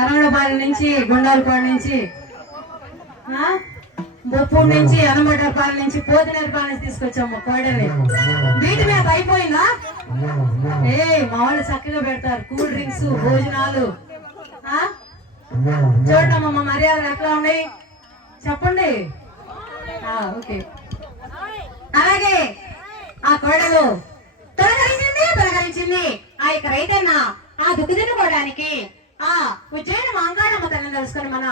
ఎర్రగడపాలెం నుంచి గుండాలపాడు నుంచి బొప్పూడి నుంచి అనమటపాలెం నుంచి పోతినేరపాలెం నుంచి తీసుకొచ్చాము కోడల్ని. వీటి మీద అయిపోయిందా? మా వాళ్ళు చక్కగా పెడతారు కూల్ డ్రింక్స్ భోజనాలు. చూడమ్మా మా మర్యాదలు ఎట్లా ఉన్నాయి చెప్పండి. ఓకే. అలాగే ఆ కోడలు తొలగరించింది ఆ యొక్క రైతన్న ఆ దుక్కు తినుకోవడానికి ఉజ్జయిని మాంగాళమ్మ తల్లిని తెలుసుకొని మన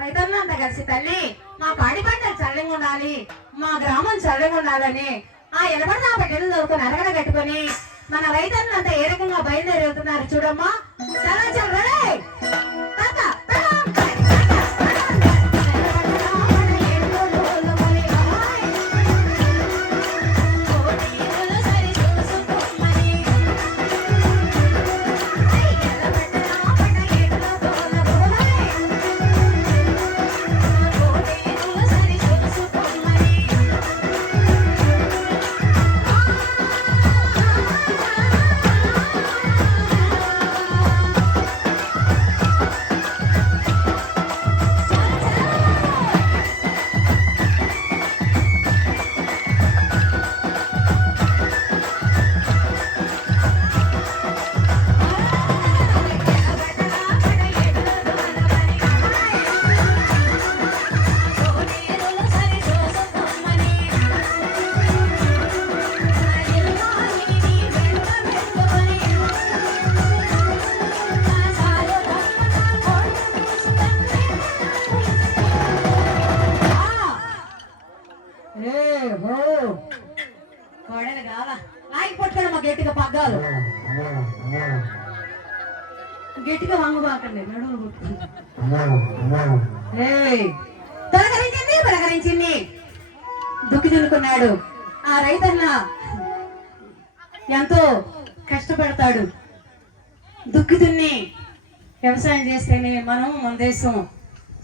రైతన్న అంతా కలిసి తల్లి మా పాడి పంటలు చల్లగా ఉండాలి, మా గ్రామం చల్లగా ఉండాలని ఆ ఎలబడిన పెట్టెలు దొరుకుని అరగడ కట్టుకొని మన రైతన్నంతా ఏ రకంగా బయలుదేరి వెళ్తున్నారు చూడమ్మా. చాలా చల్లరే గట్టిగా పగ్గాలు గట్టిగా వంగబాకండి నడుము తొలగరించింది దుక్కి తినుకున్నాడు. ఆ రైతన్న ఎంతో కష్టపడతాడు. దుక్కి దున్ని వ్యవసాయం చేస్తేనే మనం మన దేశం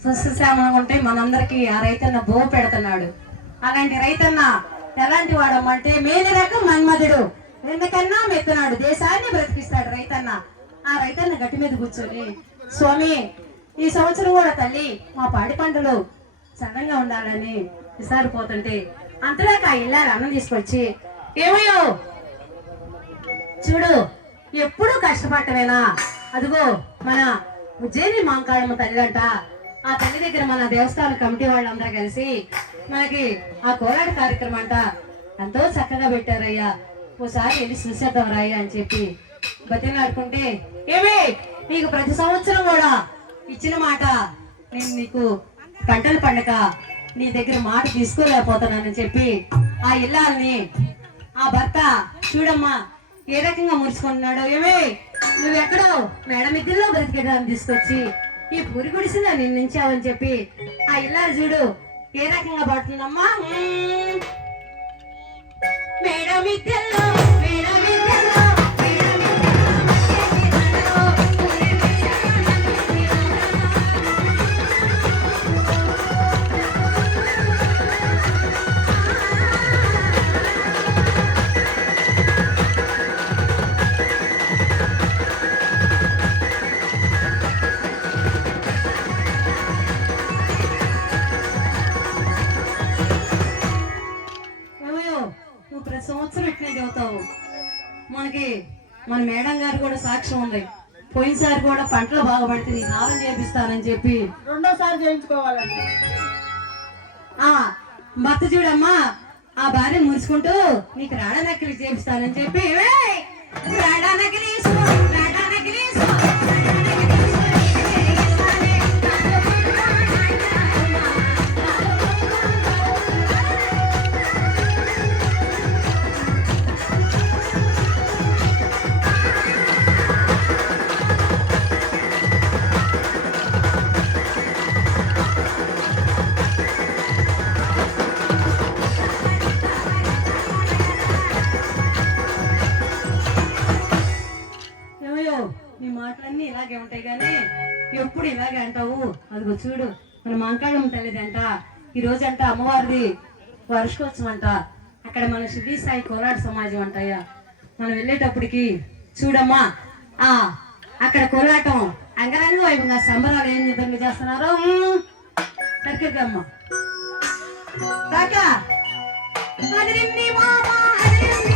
సస్యశ్యామలంగా ఉంటే మనందరికీ ఆ రైతన్న బో పెడుతున్నాడు. అలాంటి రైతన్న ఎలాంటి వాడమ్మంటే మేలు రకం మన్మధుడు ఎందుకన్నా మెత్తున్నాడు, దేశాన్ని బ్రతికిస్తాడు రైతన్న. ఆ రైతన్న గట్టి మీద కూర్చొని స్వామి ఈ సంవత్సరం కూడా తల్లి మా పాడి పంటలు సన్నంగా ఉండాలని విసారిపోతుంటే అంతలోకి ఆ ఇల్లారు అన్నం తీసుకొచ్చి ఏమయ్యో చూడు ఎప్పుడు కష్టపడటమేనా, అదిగో మన ఉజ్జయిని మాంకాళమ్మ తల్లి అంట. ఆ తల్లి దగ్గర మన దేవస్థానం కమిటీ వాళ్ళందరూ కలిసి మనకి ఆ కోలాట కార్యక్రమం అంట ఎంతో చక్కగా పెట్టారయ్యా, ఓసారి వెళ్ళి చూసేద్దాం రాయ్యా అని చెప్పి బతిలాడుకుంటే ఏమే నీకు ప్రతి సంవత్సరం కూడా ఇచ్చిన మాట నేను నీకు పంటల పండగ నీ దగ్గర మాట తీసుకోలేకపోతున్నానని చెప్పి ఆ ఇల్లాలని ఆ భర్త చూడమ్మా ఏ రకంగా ముడుచుకుంటున్నాడు. ఏమే నువ్వెక్కడో మేడ మిద్దుల్లో బ్రతికేదాన్ని తీసుకొచ్చి ఈ పూరి గుడిసిందా నేను నుంచావని చెప్పి ఆ ఇల్లాలు చూడు ఏ రకంగా పడుతుందమ్మా. మేడ మిద్దెల్లో సంవత్సరం ఇట్లే చదువుతావు. మనకి మన మేడం గారు కూడా సాక్ష్యం ఉంది, పోయినసారి కూడా పంటలు బాగుపడితే నీకు హారం చేపిస్తానని చెప్పి రెండోసారి చేయించుకోవాలండి. భర్త చూడమ్మా ఆ భార్య మురుచుకుంటూ నీకు రాడా నకిలీ చేపిస్తానని చెప్పి రాడా నకిలీ నీ మాటలన్నీ ఇలాగే ఉంటాయి కానీ ఎప్పుడు ఇలాగే అంటావు. అదిగో చూడు మన మాంకాళమ్మ తల్లిది అంట, ఈ రోజు అంట అమ్మవారిది వార్షికోత్సవం అంట. అక్కడ మన సిద్ధి సాయి కోలాట సమాజం అంటయ్యా. మనం వెళ్ళేటప్పటికి చూడమ్మా ఆ అక్కడ కోలాటం అంగరంగ వైభవంగా సంబరాలు ఏం విధంగా చేస్తున్నారు సరిగ్గా కాకా అదిరింది మామా అదిరింది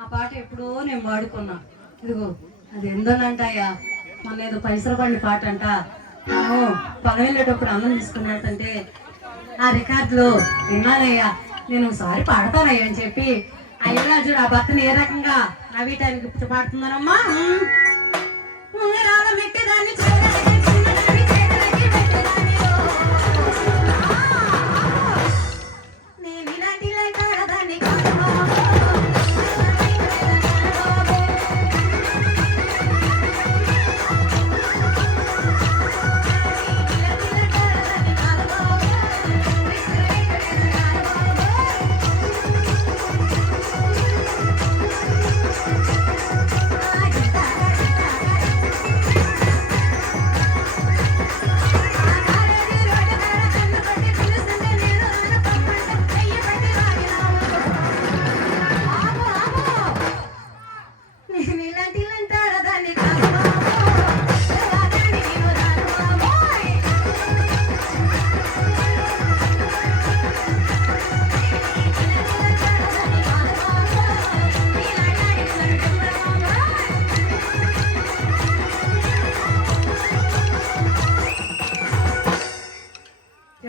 ఆ పాట ఎప్పుడో నేను వాడుకున్నా ఇదిగో అది ఎందోనంటాయా మన ఏదో పైసలు పండి పాట అంట నేను పొలం వెళ్ళేటప్పుడు అన్నం తీసుకున్నట్టంటే ఆ రికార్డులో విన్నానయ్యా నేను ఒకసారి పాడతానయ్యా అని చెప్పి అయ్యా చూడు ఆ భర్తను ఏ రకంగా నవ్వటానికి పాడుతుందనమ్మా మెట్టేదాన్ని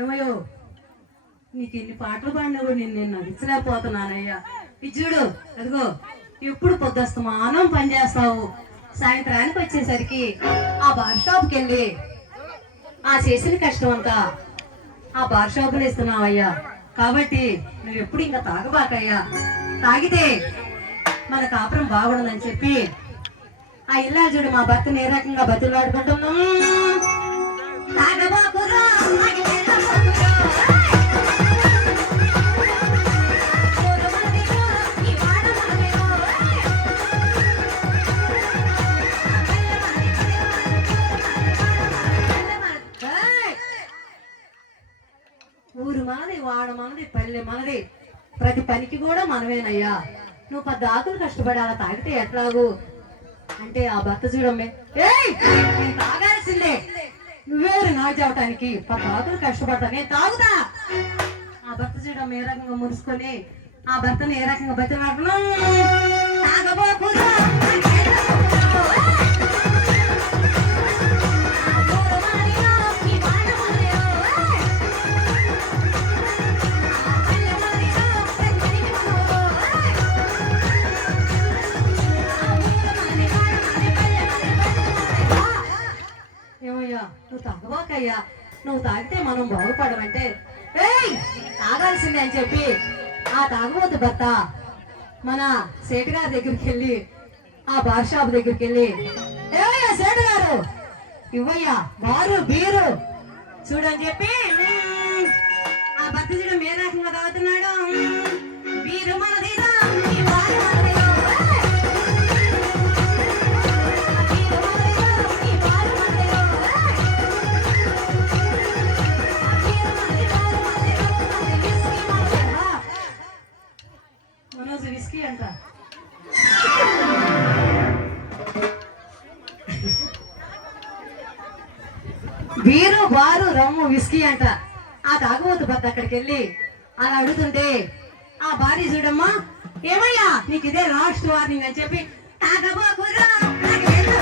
ఏమయ్యో నీకు ఎన్ని పాటలు పాడినా కూడా నేను నడిచలేకపోతున్నానయ్యా ఇది చూడు అదిగో ఎప్పుడు పొద్దుస్తమానం పని చేస్తావు సాయంత్రానికి వచ్చేసరికి ఆ బార్ షాప్కి వెళ్ళి ఆ చేసిన కష్టం అంతా ఆ బార్ షాపులో ఇస్తున్నావయ్యా కాబట్టి నువ్వు ఎప్పుడు ఇంకా తాగబాకయ్యా తాగితే మన కాపురం బాగుండదని చెప్పి ఆ ఇల్లా చూడు మా భర్తను ఏ రకంగా బతులాడుకుంటున్నాం తాగబాకురా ఊరు మనది వాడ మనది పల్లె మనది ప్రతి పనికి కూడా మనమేనయ్యా నువ్వు 10 ఆకులు కష్టపడి అలా తాగితే ఎట్లాగు అంటే ఆ భర్త చూడమ్మే నేను తాగాల్సిందే నువ్వెవరు నా చెప్పటానికి 10 ఆకులు కష్టపడతా నేను తాగుతా ఆ భర్త చూడమ్మ ఏ రకంగా మురుసుకొని ఆ భర్తను ఏ రకంగా బతిలాడుతున్నా ఏమయ్యా నువ్వు తాగబాకయ్యా నువ్వు తాగితే మనం బాగుపడమంటే తాగాల్సిందే అని చెప్పి ఆ తాగబోతు భర్త మన సేటు గారి దగ్గరికి వెళ్ళి ఆ బార్ షాప్ దగ్గరికి వెళ్ళి ఏమయ్యా సేటు గారు ఇవ్వయ్యా బారు బీరు చూడని చెప్పి ఆ భర్త చూడ ఏ రకంగా తాగుతున్నాడు బీరు మనదిరా బారు రమ్ము విస్కీ అంట. ఆ తాగుబోతు పెద్ద అక్కడికి వెళ్ళి అలా అడుగుతుంటే ఆ భార్య చూడమ్మా, ఏమయ్యా నీకు ఇదే లాస్ట్ వార్నింగ్ అని చెప్పి తాగబోకురా, తాగబోకురా.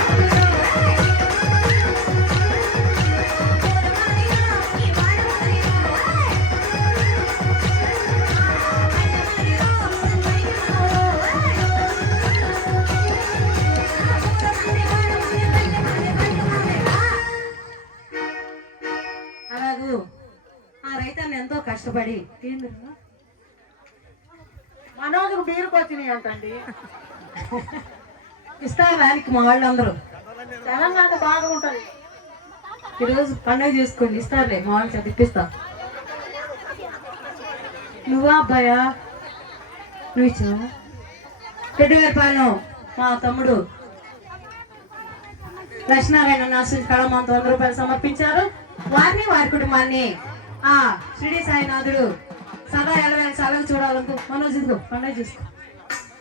అలాగూ ఆ రైతాన్ని ఎంతో కష్టపడి మనోజుకు బీరుకు వచ్చినాయి అంటండి. ఇస్తారు దానికి మా వాళ్ళందరూ. తెలంగాణ బాగా ఉంటది. ఈరోజు పండుగ చేసుకోండి, ఇస్తారులే మా వాళ్ళు చదివిస్తా. నువ్వా అబ్బాయా? నువ్వు ఇచ్చావా? పెద్దగారిపాలెం మా తమ్ముడు లక్ష్మీనారాయణ నాశనం కళమంత 100 రూపాయలు సమర్పించారు. వారిని వారి కుటుంబాన్ని ఆ షిరిడి సాయినాథుడు సదా ఎలవేళ చల్లగా చూడాలంటూ మనోజ్ ఇదిగో పండుగ చేసుకో.